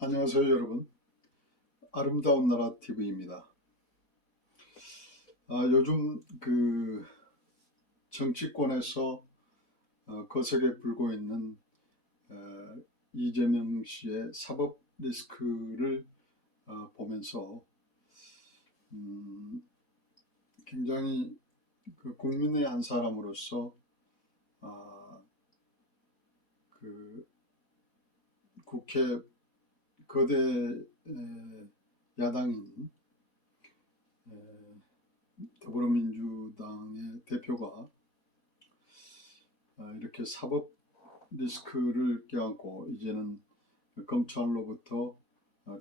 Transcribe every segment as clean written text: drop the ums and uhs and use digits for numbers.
안녕하세요, 여러분. 아름다운 나라 TV입니다. 요즘 정치권에서 거세게 불고 있는 이재명 씨의 사법 리스크를 보면서 음, 굉장히 국민의 한 사람으로서 아, 그 국회 거대 야당인 더불어민주당의 대표가 이렇게 사법 리스크를 껴안고 이제는 검찰로부터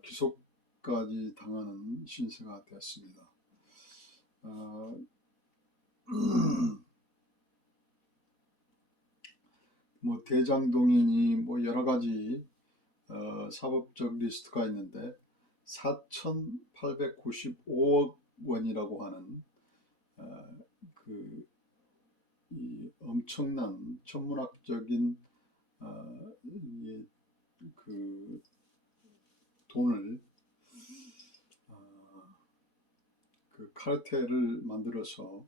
기소까지 당하는 신세가 되었습니다. 어, 뭐 대장동이니 뭐 여러 가지 사법적 리스트가 있는데 4,895억 원이라고 하는 어, 그, 이 엄청난 천문학적인 이, 그 돈을 어, 그 카르텔을 만들어서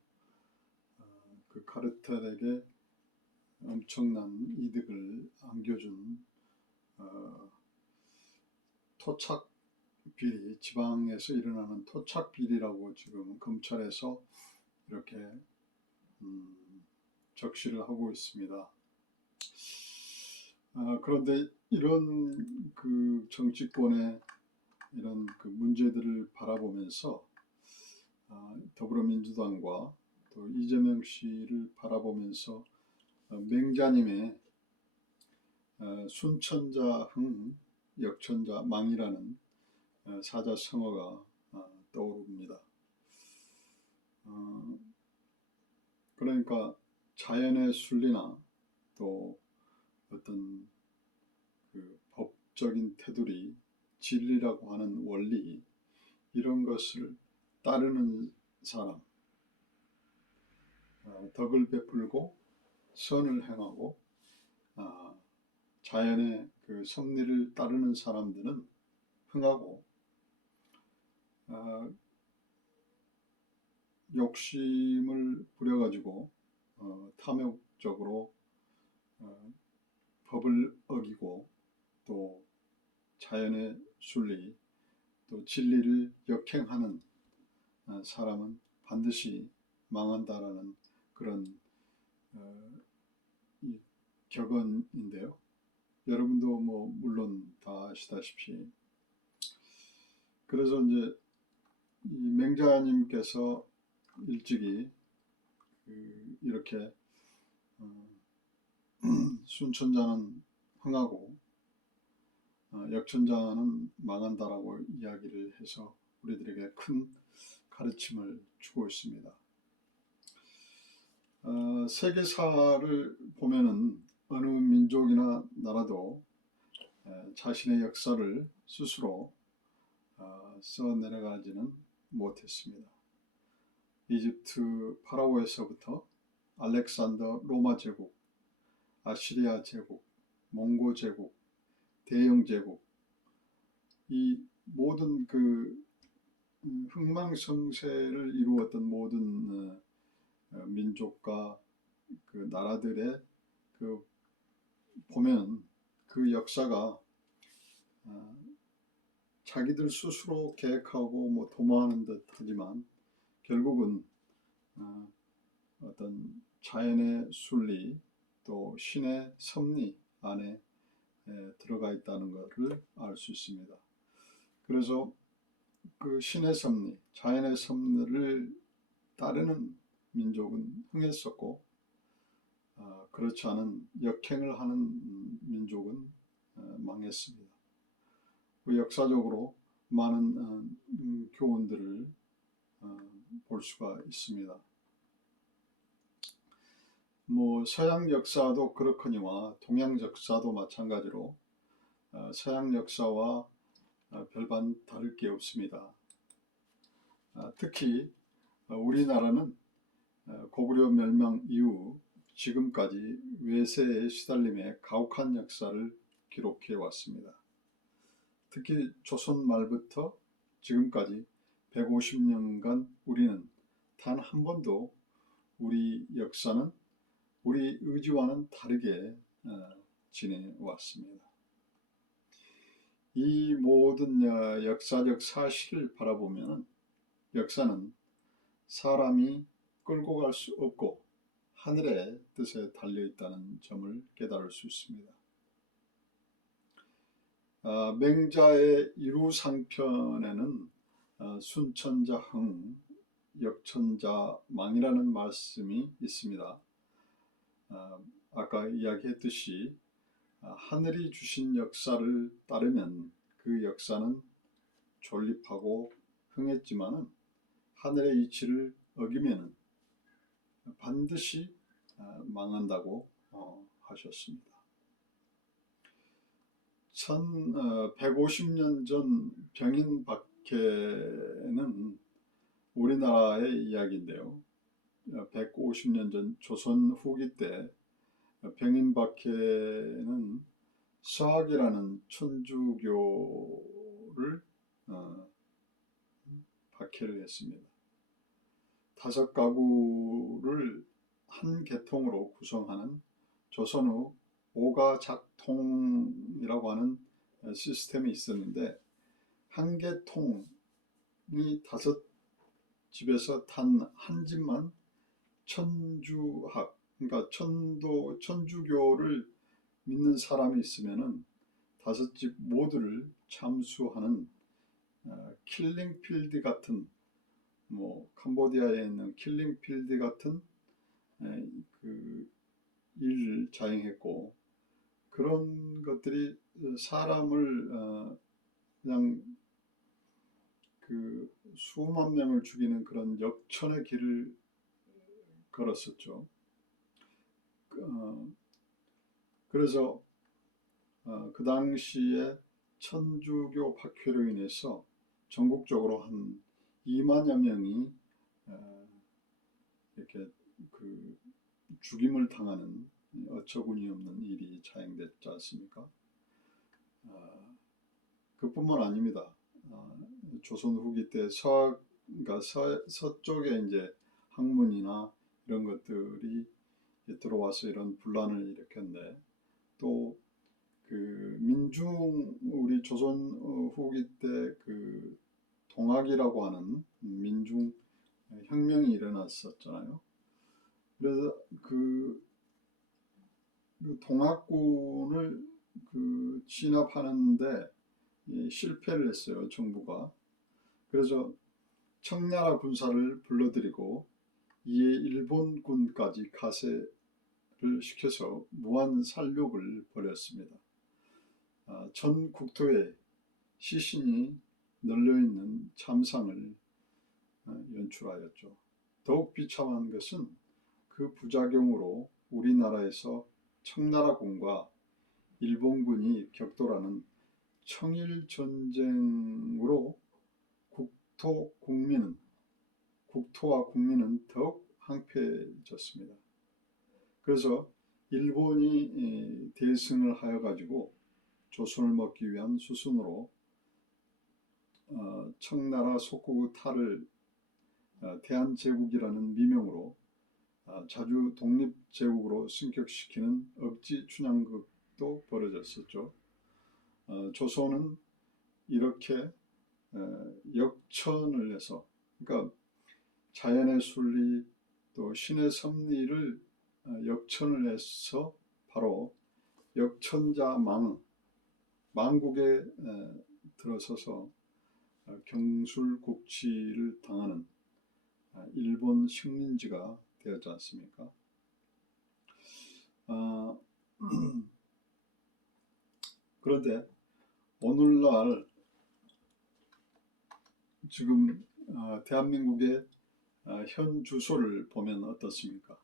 그 카르텔에게 엄청난 이득을 안겨준 어, 토착 비리, 지방에서 일어나는 토착 비리라고 지금 검찰에서 이렇게 음, 적시를 하고 있습니다. 그런데 이런 정치권의 이런 문제들을 바라보면서 더불어민주당과 또 이재명 씨를 바라보면서 맹자님의 순천자 흥, 역천자 망이라는 사자성어가 떠오릅니다. 어, 그러니까 자연의 순리나 또 어떤 법적인 테두리, 진리라고 하는 원리 이런 것을 따르는 사람, 덕을 베풀고 선을 행하고 자연의 섭리를 따르는 사람들은 흥하고 욕심을 부려가지고 탐욕적으로 법을 어기고 또 자연의 순리 또 진리를 역행하는 사람은 반드시 망한다라는 그런 이 격언인데요. 여러분도 뭐 물론 다 아시다시피 그래서 이제 이 맹자님께서 일찍이 이렇게 순천자는 흥하고 역천자는 망한다라고 이야기를 해서 우리들에게 큰 가르침을 주고 있습니다. 세계사를 보면은 어느 민족이나 나라도 자신의 역사를 스스로 써내려가지는 못했습니다. 이집트 파라오에서부터 알렉산더 로마 제국, 아시리아 제국, 몽고 제국, 대영 제국 이 모든 흥망성쇠를 이루었던 모든 민족과 나라들의 보면 그 역사가 자기들 스스로 계획하고 뭐 도모하는 듯 하지만 결국은 어떤 자연의 순리 또 신의 섭리 안에 들어가 있다는 것을 알 수 있습니다. 그래서 그 신의 섭리, 자연의 섭리를 따르는 민족은 흥했었고 그렇지 않은 역행을 하는 민족은 망했습니다. 그 역사적으로 많은 교훈들을 볼 수가 있습니다. 뭐 서양 역사도 그렇거니와 동양 역사도 마찬가지로 서양 역사와 별반 다를 게 없습니다. 특히 우리나라는 고구려 멸망 이후 지금까지 외세의 시달림에 가혹한 역사를 기록해 왔습니다. 특히 조선 말부터 지금까지 150년간 우리는 단 한 번도 우리 역사는 우리 의지와는 다르게 지내왔습니다. 이 모든 역사적 사실을 바라보면 역사는 사람이 끌고 갈 수 없고 하늘의 뜻에 달려있다는 점을 깨달을 수 있습니다. 맹자의 이루상편에는 순천자흥, 역천자망이라는 말씀이 있습니다. 아까 이야기했듯이 하늘이 주신 역사를 따르면 그 역사는 존립하고 흥했지만은 하늘의 이치를 어기면 반드시 망한다고 하셨습니다. 150년 전 병인박해는 우리나라의 이야기인데요. 150년 전 조선 후기 때 병인박해는 서학이라는 천주교를 박해를 했습니다. 5가구를 한 계통으로 구성하는 조선 후 오가작통이라고 하는 시스템이 있었는데 한 계통이 5집에서 단 한 집만 천주학, 그러니까 천주교를 믿는 사람이 있으면은 5집 모두를 참수하는 킬링필드 같은, 캄보디아에 있는 킬링필드 같은 그 일을 자행했고, 그런 것들이 사람을 그냥 그 수만 명을 죽이는 그런 역천의 길을 걸었었죠. 그래서 그 당시에 천주교 박해로 인해서 전국적으로 한 2만여 명이 이렇게 그 죽임을 당하는 어처구니 없는 일이 자행됐지 않습니까? 그뿐만 아닙니다. 조선 후기 때 그러니까 서쪽에 이제 학문이나 이런 것들이 들어와서 이런 분란을 일으켰는데, 또 그 우리 조선 후기 때 그 동학이라고 하는 민중 혁명이 일어났었잖아요. 그래서 그 동학군을 진압하는데 실패를 했어요, 정부가. 그래서 청나라 군사를 불러들이고 이에 일본군까지 가세를 시켜서 무한 살육을 벌였습니다. 전 국토에 시신이 널려있는 참상을 연출하였죠. 더욱 비참한 것은 그 부작용으로 우리나라에서 청나라군과 일본군이 격돌하는 청일전쟁으로 국토와 국민은 더욱 황폐해졌습니다. 그래서 일본이 대승을 하여 가지고 조선을 먹기 위한 수순으로 청나라 속국 탈을 대한제국이라는 미명으로 자주 독립제국으로 승격시키는 억지 춘향극도 벌어졌었죠. 조선은 이렇게 역천을 해서, 그러니까 자연의 순리 또 신의 섭리를 역천을 해서 바로 망국에 들어서서 경술국치를 당하는 일본 식민지가 되었지 않습니까? 그런데 오늘날 지금 대한민국의 현 주소를 보면 어떻습니까?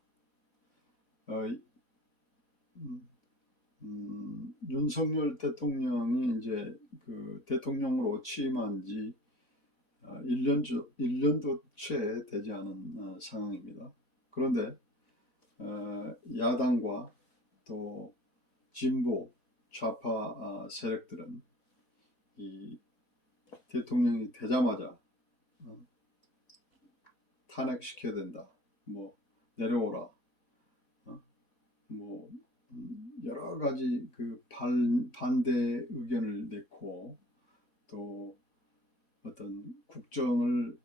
윤석열 대통령이 이제 그 대통령으로 취임한 지 1년도 채 되지 않은 상황입니다. 그런데 야당과 또 진보 좌파 세력들은 이 대통령이 되자마자 탄핵시켜야 된다, 뭐 내려오라, 뭐 여러 가지 그 반대 의견을 냈고, 또 어떤 국정을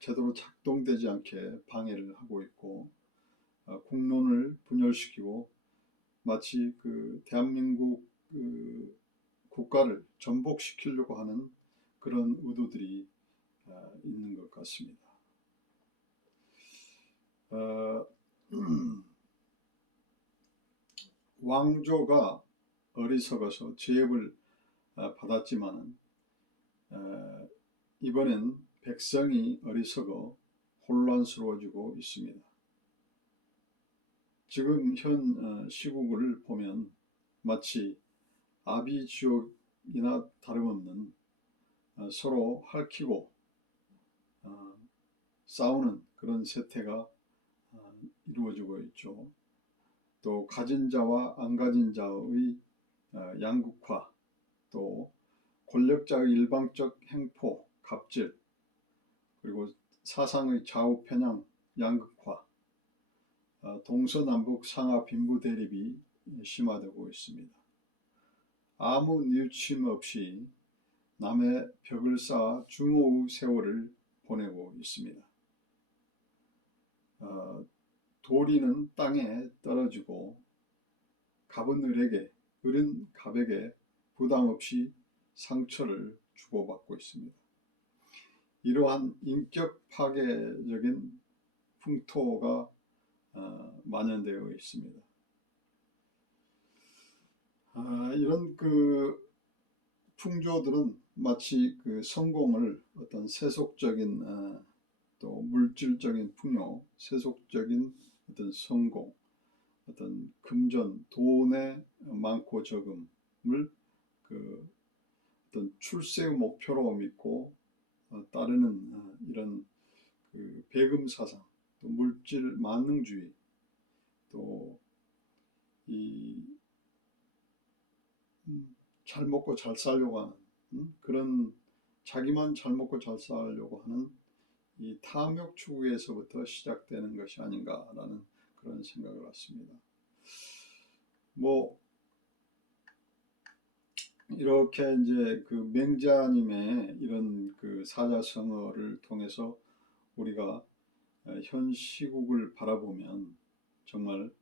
제대로 작동되지 않게 방해를 하고 있고, 국론을 분열시키고 마치 그 대한민국 그 국가를 전복시키려고 하는 그런 의도들이 있는 것 같습니다. 왕조가 어리석어서 죄업을 받았지만 이번엔 백성이 어리석어 혼란스러워지고 있습니다. 지금 현 시국을 보면 마치 아비지옥이나 다름없는 서로 핥히고 싸우는 그런 세태가 이루어지고 있죠. 또 가진 자와 안 가진 자의 양극화, 또 권력자의 일방적 행포, 갑질, 그리고 사상의 좌우 편향, 양극화, 동서남북 상하 빈부 대립이 심화되고 있습니다. 아무 뉘우침 없이 남의 벽을 쌓아 중호의 세월을 보내고 있습니다. 도리는 땅에 떨어지고 갑은 을에게, 을은 갑에게 부담 없이 상처를 주고받고 있습니다. 이러한 인격 파괴적인 풍토가 만연되어 있습니다. 이런 그 풍조들은 마치 그 성공을 어떤 세속적인 또 물질적인 풍요, 세속적인 어떤 성공, 어떤 금전, 돈의 많고 적음을 그 어떤 출세의 목표로 믿고 따르는 이런 그 배금 사상, 또 물질 만능주의, 또 이 잘 먹고 잘 살려고 하는 그런 자기만 잘 먹고 잘 살려고 하는 이 탐욕 추구에서부터 시작되는 것이 아닌가라는 그런 생각을 했습니다. 뭐 이렇게 이제 그 맹자님의 이런 그 사자성어를 통해서 우리가 현 시국을 바라보면 정말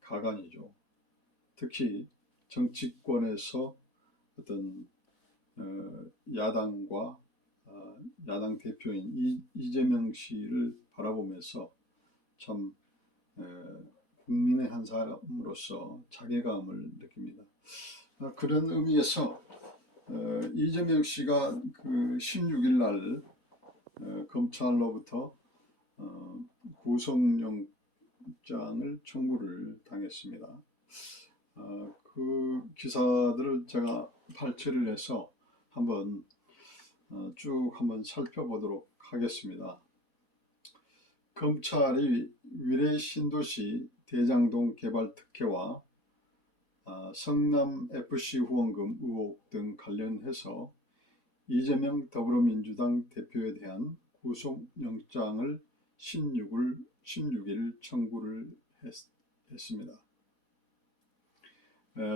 가관이죠. 특히 정치권에서 어떤 야당과 야당 대표인 이재명 씨를 바라보면서 참 국민의 한 사람으로서 자괴감을 느낍니다. 그런 의미에서 이재명 씨가 그 16일 날 검찰로부터 구속영장을 청구를 당했습니다. 그 기사들을 제가 발췌를 해서 한번 쭉 한번 살펴보도록 하겠습니다. 검찰이 위례 신도시 대장동 개발 특혜와 성남FC 후원금 의혹 등 관련해서 이재명 더불어민주당 대표에 대한 구속영장을 16일 청구를 했습니다.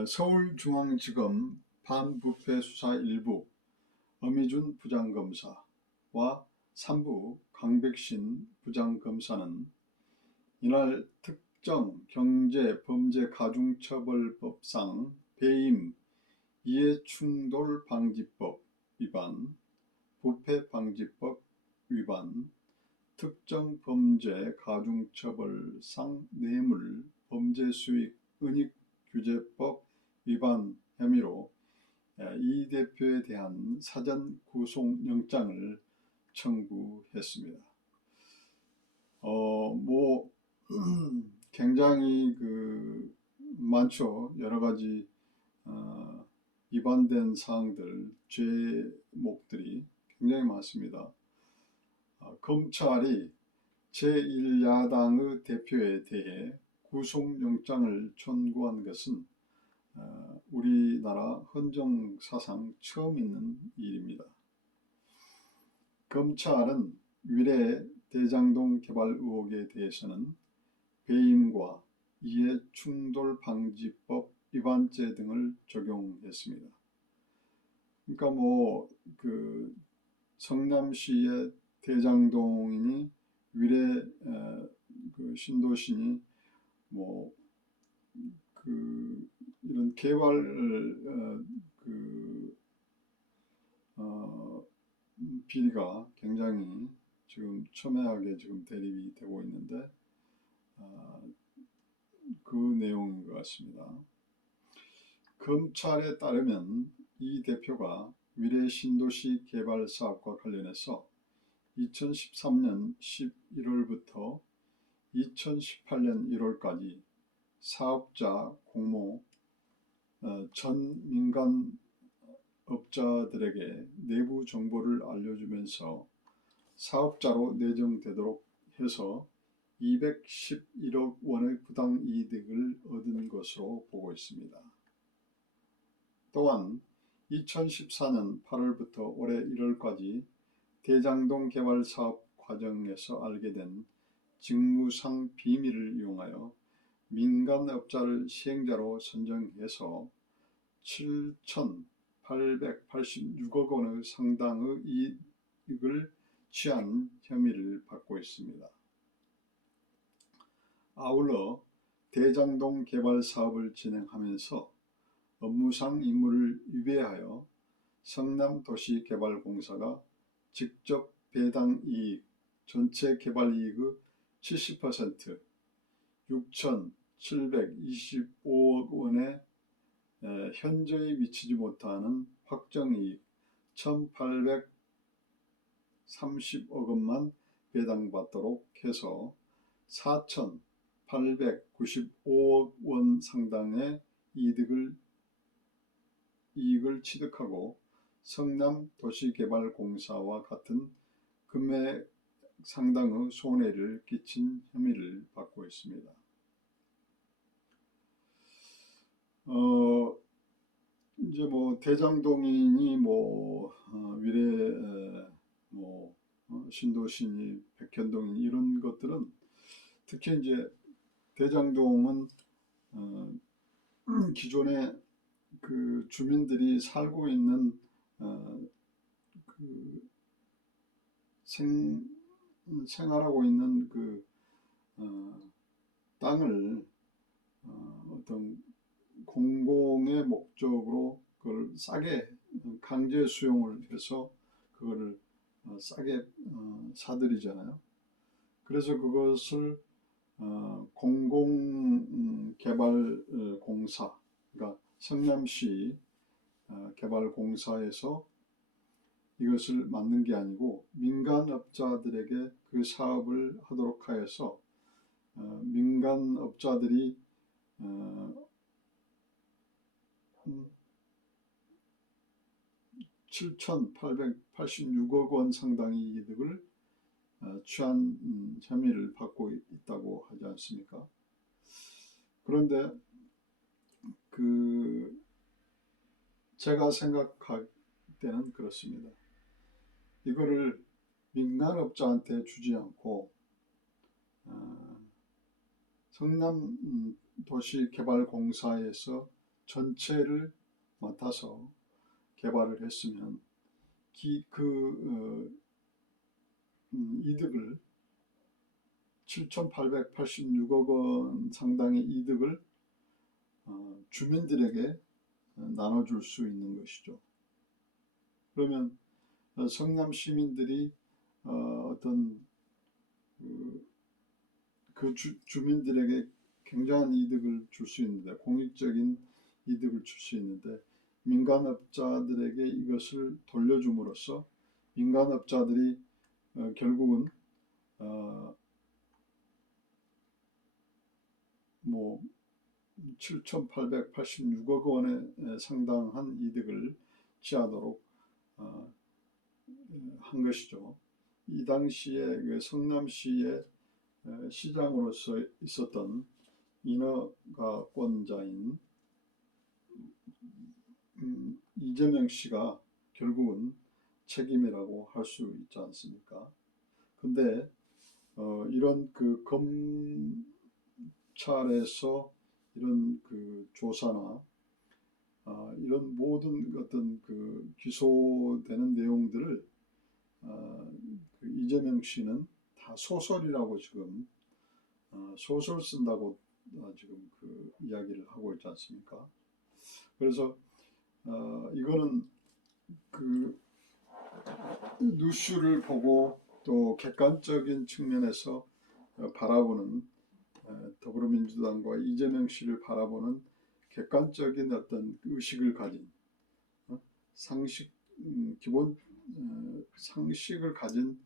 서울중앙지검 반부패수사 1부 엄희준 부장검사와 3부 강백신 부장검사는 이날 특정 경제범죄가중처벌법상 배임 이해충돌방지법 위반, 부패방지법 위반, 특정범죄가중처벌상 뇌물 범죄수익은닉규제법 위반 혐의로 이 대표에 대한 사전 구속영장을 청구했습니다. 굉장히 그 많죠. 여러 가지 위반된 사항들, 죄목들이 굉장히 많습니다. 검찰이 제1야당의 대표에 대해 구속영장을 청구한 것은 우리나라 헌정사상 처음 있는 일입니다. 검찰은 위례 대장동 개발 의혹에 대해서는 배임과 이해충돌방지법 위반죄 등을 적용했습니다. 그러니까 그 성남시의 대장동이니 위례 그 신도시니 이런 개발 비리가 굉장히 지금 첨예하게 지금 대립이 되고 있는데 그 내용인 것 같습니다. 검찰에 따르면 이 대표가 위례 신도시 개발 사업과 관련해서 2013년 11월부터 2018년 1월까지 사업자, 공모, 전 민간 업자들에게 내부 정보를 알려주면서 사업자로 내정되도록 해서 211억 원의 부당이득을 얻은 것으로 보고 있습니다. 또한 2014년 8월부터 올해 1월까지 대장동 개발 사업 과정에서 알게 된 직무상 비밀을 이용하여 민간업자를 시행자로 선정해서 7,886억 원의 상당의 이익을 취한 혐의를 받고 있습니다. 아울러 대장동 개발 사업을 진행하면서 업무상 임무를 위배하여 성남도시개발공사가 직접 배당 이익, 전체 개발 이익의 70%, 6,725억 원의 현저히 미치지 못하는 확정이익 1,830억 원만 배당받도록 해서 4,895억 원 상당의 이익을 취득하고 성남도시개발공사와 같은 금액 상당의 손해를 끼친 혐의를 받고 있습니다. 이제 대장동이니 위례 신도시니 백현동이니 이런 것들은 특히 이제 대장동은 기존에 그 주민들이 살고 있는 그 생활하고 있는 그 땅을 어떤 공공의 목적으로 그걸 싸게 강제 수용을 해서 그거를 싸게 사들이잖아요. 그래서 그것을 공공개발공사, 그러니까 성남시 개발공사에서 이것을 맡는 게 아니고 민간업자들에게 그 사업을 하도록 하여서 민간업자들이 7,886억 원 상당의 이득을 취한 혐의를 받고 있다고 하지 않습니까? 그런데 제가 생각할 때는 그렇습니다. 이거를 민간업자한테 주지 않고 성남도시개발공사에서 전체를 맡아서 개발을 했으면 이득을 7,886억 원 상당의 이득을 주민들에게 나눠줄 수 있는 것이죠. 그러면 성남 시민들이 어떤 주민들에게 굉장한 이득을 줄 수 있는데, 공익적인 이득을 줄 수 있는데, 민간업자들에게 이것을 돌려줌으로써 민간업자들이 결국은 7,886억 원에 상당한 이득을 취하도록 한 것이죠. 이 당시에 성남시의 시장으로서 있었던 인허가권자인 이재명 씨가 결국은 책임이라고 할 수 있지 않습니까? 근데 이런 그 검찰에서 이런 그 조사나 이런 모든 어떤 그 기소되는 내용들을 그 이재명 씨는 다 소설이라고 지금 소설 쓴다고 지금 그 이야기를 하고 있지 않습니까? 그래서 이거는 그 뉴스를 보고 또 객관적인 측면에서 바라보는 더불어민주당과 이재명 씨를 바라보는 객관적인 어떤 의식을 가진 상식 기본 상식을 가진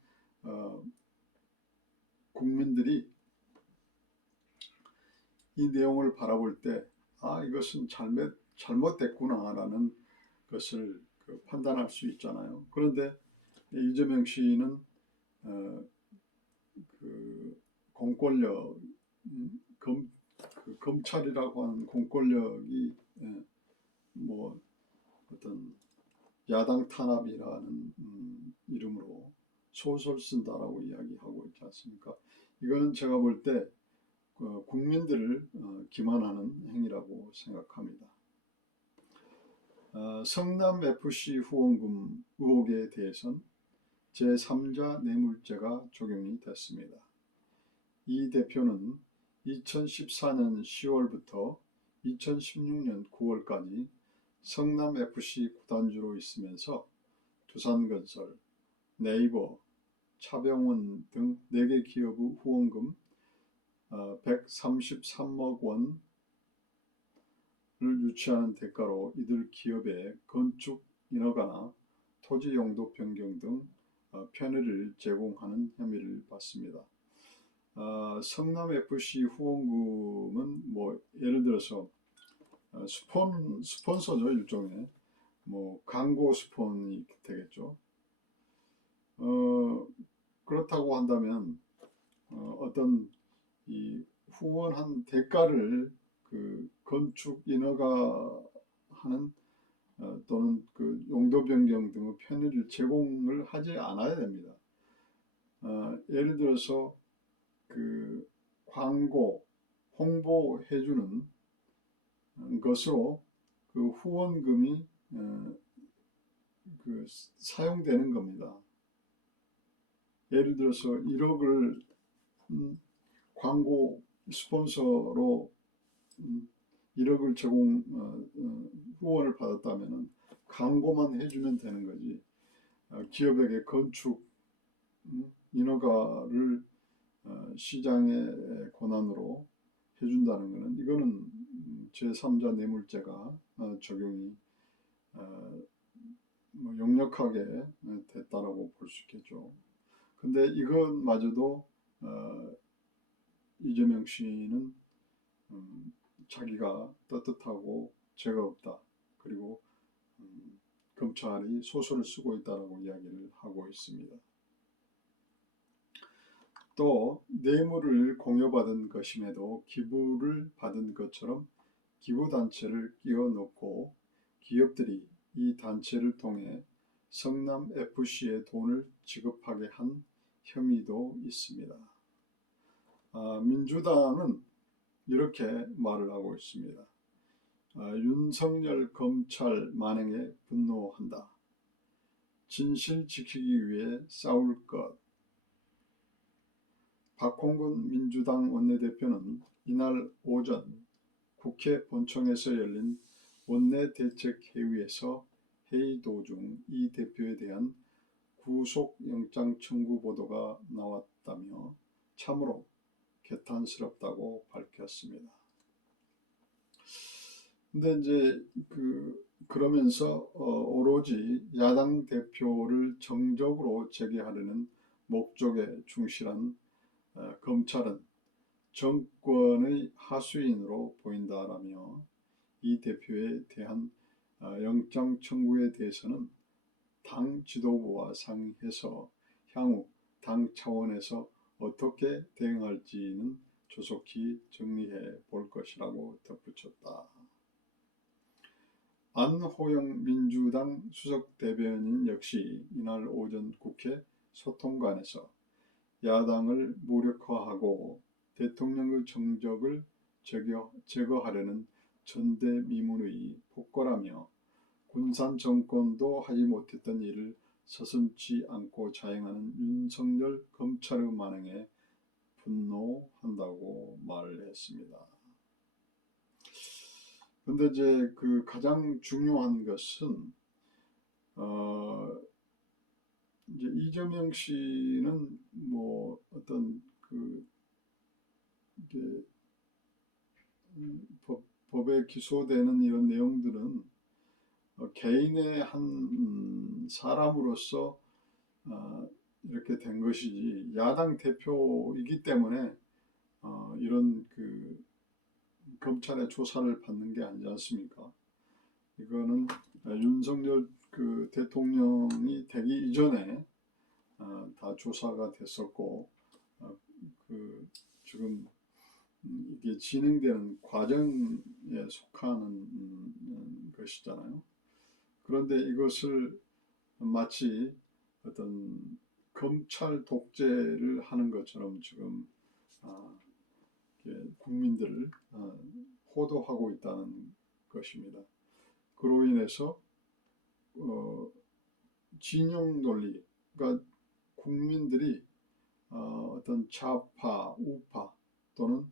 국민들이 이 내용을 바라볼 때 이것은 잘못됐구나라는 것을 판단할 수 있잖아요. 그런데 이재명 씨는 그 공권력 검찰이라고 하는 공권력이 뭐 어떤 야당 탄압이라는 이름으로 소설 쓴다라고 이야기하고 있지 않습니까? 이거는 제가 볼 때 국민들을 기만하는 행위라고 생각합니다. 성남FC 후원금 의혹에 대해선 제3자 뇌물죄가 적용이 됐습니다. 이 대표는 2014년 10월부터 2016년 9월까지 성남FC 구단주로 있으면서 두산건설, 네이버, 차병원 등 4개 기업의 후원금 133억 원을 유치하는 대가로 이들 기업에 건축 인허가나 토지 용도 변경 등 편의를 제공하는 혐의를 받습니다. 성남FC 후원금은 뭐 예를 들어서 스폰서죠. 일종의 뭐 광고 스폰이 되겠죠. 그렇다고 한다면 어떤 이 후원한 대가를 그 건축 인허가 하는 또는 그 용도 변경 등의 편의를 제공을 하지 않아야 됩니다. 예를 들어서 그 광고 홍보해주는 것으로 그 후원금이 그 사용되는 겁니다. 예를 들어서 1억을 광고 스폰서로 1억을 제공 후원을 받았다면 광고만 해주면 되는 거지. 기업에게 건축 인허가를 시장의 권한으로 해준다는 것은 이거는 제3자 뇌물죄가 적용이 뭐 역력하게 됐다라고 볼 수 있겠죠. 근데 이것마저도 이재명 씨는 자기가 떳떳하고 죄가 없다. 그리고 검찰이 소설을 쓰고 있다라고 이야기를 하고 있습니다. 또 뇌물을 공여받은 것임에도 기부를 받은 것처럼 기부단체를 끼워 넣고 기업들이 이 단체를 통해 성남FC에 돈을 지급하게 한 혐의도 있습니다. 민주당은 이렇게 말을 하고 있습니다. 윤석열 검찰 만행에 분노한다. 진실 지키기 위해 싸울 것. 박홍근 민주당 원내대표는 이날 오전 국회 본청에서 열린 원내대책회의에서 회의 도중 이 대표에 대한 구속영장 청구 보도가 나왔다며 참으로 개탄스럽다고 밝혔습니다. 근데 이제 그러면서 오로지 야당 대표를 정적으로 제기하려는 목적에 충실한 검찰은 정권의 하수인으로 보인다라며 이 대표에 대한 영장 청구에 대해서는 당 지도부와 상의해서 향후 당 차원에서 어떻게 대응할지는 조속히 정리해 볼 것이라고 덧붙였다. 안호영 민주당 수석대변인 역시 이날 오전 국회 소통관에서 야당을 무력화하고 대통령의 정적을 제거하려는 전대미문의 폭거라며 군산 정권도 하지 못했던 일을 서슴지 않고 자행하는 윤석열 검찰의 만행에 분노한다고 말을 했습니다. 그런데 이제 그 가장 중요한 것은 이제 이재명 씨는 뭐 어떤 그 이게 법에 기소되는 이런 내용들은 개인의 한 사람으로서 이렇게 된 것이지 야당 대표이기 때문에 이런 그 검찰의 조사를 받는 게 아니지 않습니까? 이거는 윤석열 그 대통령이 되기 이전에 다 조사가 됐었고 그 지금 이게 진행되는 과정에 속하는 것이잖아요. 그런데 이것을 마치 어떤 검찰 독재를 하는 것처럼 지금 국민들을 호도하고 있다는 것입니다. 그로 인해서 진영 논리, 그러니까 국민들이 어떤 좌파, 우파 또는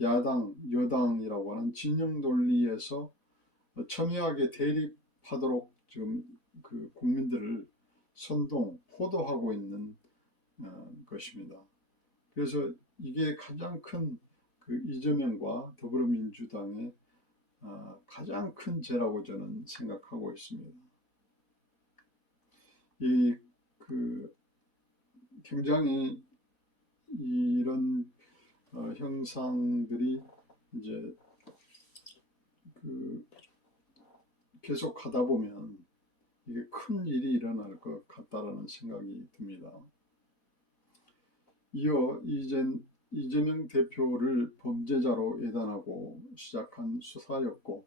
야당, 여당이라고 하는 진영 논리에서 첨예하게 대립하도록 지금 그 국민들을 선동, 호도하고 있는 것입니다. 그래서 이게 가장 큰 그 이재명과 더불어민주당의 가장 큰 죄라고 저는 생각하고 있습니다. 이 그 굉장히 이런 형상들이 이제 그 계속 하다 보면 이게 큰 일이 일어날 것 같다라는 생각이 듭니다. 이어 이재명 대표를 범죄자로 예단하고 시작한 수사였고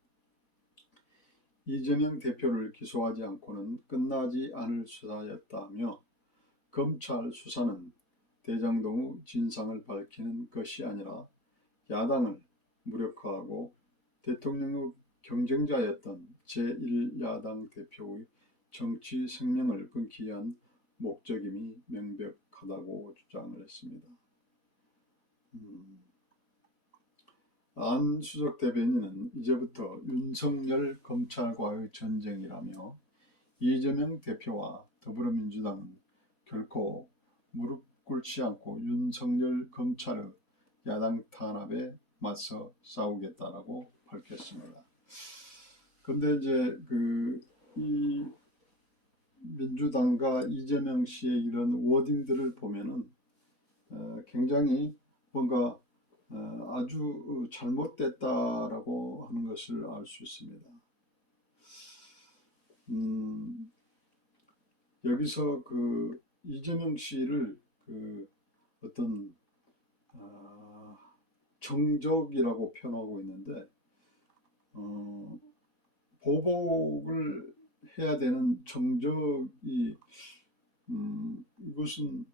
이재명 대표를 기소하지 않고는 끝나지 않을 수사였다며 검찰 수사는 대장동의 진상을 밝히는 것이 아니라 야당을 무력화하고 대통령의 경쟁자였던 제1야당 대표의 정치 생명을 끊기 위한 목적임이 명백하다고 주장을 했습니다. 안 수석 대변인은 이제부터 윤석열 검찰과의 전쟁이라며 이재명 대표와 더불어민주당은 결코 무릎 꿇지 않고 윤석열 검찰의 야당 탄압에 맞서 싸우겠다라고 밝혔습니다. 그런데 이제 이 민주당과 이재명 씨의 이런 워딩들을 보면은 굉장히 뭔가 아주 잘못됐다라고 하는 것을 알 수 있습니다. 여기서 그 이재명 씨를 그 어떤 정적이라고 표현하고 있는데 보복을 해야 되는 정적이 이것은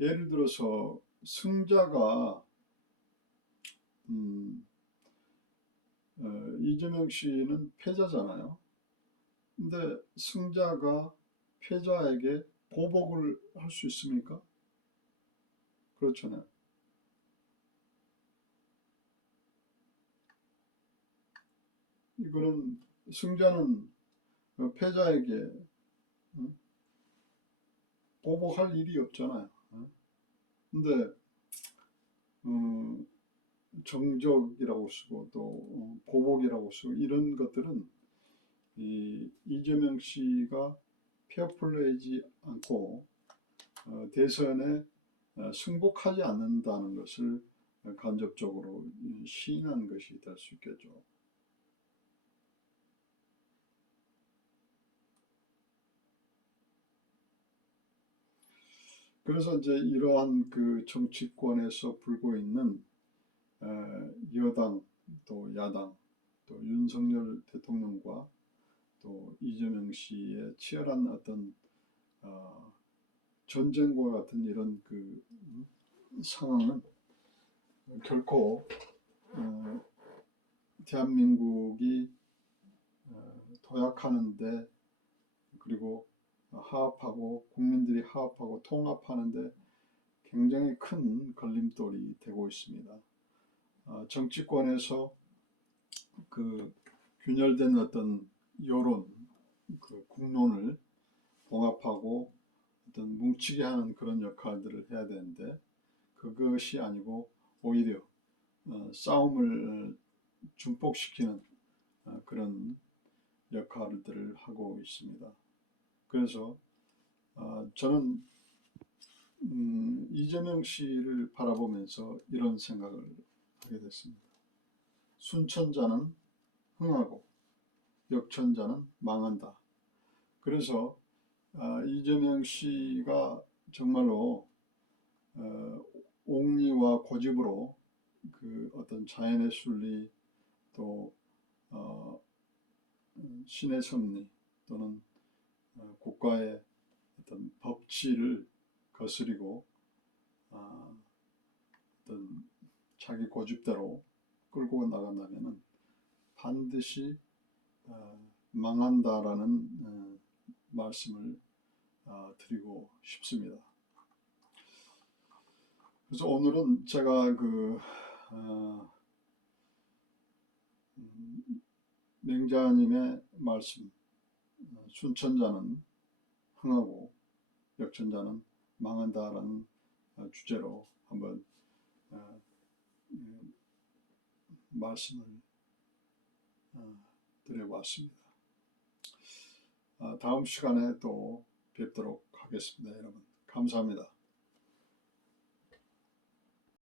예를 들어서 승자가 이재명 씨는 패자잖아요. 근데 승자가 패자에게 보복을 할 수 있습니까? 그렇잖아요. 이거는 승자는 패자에게 보복할 일이 없잖아요. 근데 정적이라고 쓰고 또 보복이라고 쓰고 이런 것들은 이재명 씨가 페어플레이지 않고 대선에 승복하지 않는다는 것을 간접적으로 시인한 것이 될 수 있겠죠. 그래서 이제 이러한 그 정치권에서 불고 있는 여당 또 야당 또 윤석열 대통령과 또 이재명 씨의 치열한 어떤 전쟁과 같은 이런 그 상황은 결코 대한민국이 도약하는데 그리고 화합하고 국민들이 화합하고 통합하는데 굉장히 큰 걸림돌이 되고 있습니다. 정치권에서 그 균열된 어떤 여론, 그 국론을 봉합하고 어떤 뭉치게 하는 그런 역할들을 해야 되는데 그것이 아니고 오히려 싸움을 증폭시키는 그런 역할들을 하고 있습니다. 그래서 저는 이재명 씨를 바라보면서 이런 생각을 하게 됐습니다. 순천자는 흥하고 역천자는 망한다. 그래서 이재명 씨가 정말로 옹리와 고집으로 그 어떤 자연의 순리 또 신의 섭리 또는 국가의 어떤 법치를 거스리고 어떤 자기 고집대로 끌고 나간다면 반드시 망한다라는 말씀을 드리고 싶습니다. 그래서 오늘은 제가 그 맹자님의 말씀 순천자는 흥하고 역천자는 망한다라는 주제로 한번 말씀을 드려봤습니다. 다음 시간에 또 뵙도록 하겠습니다. 여러분 감사합니다.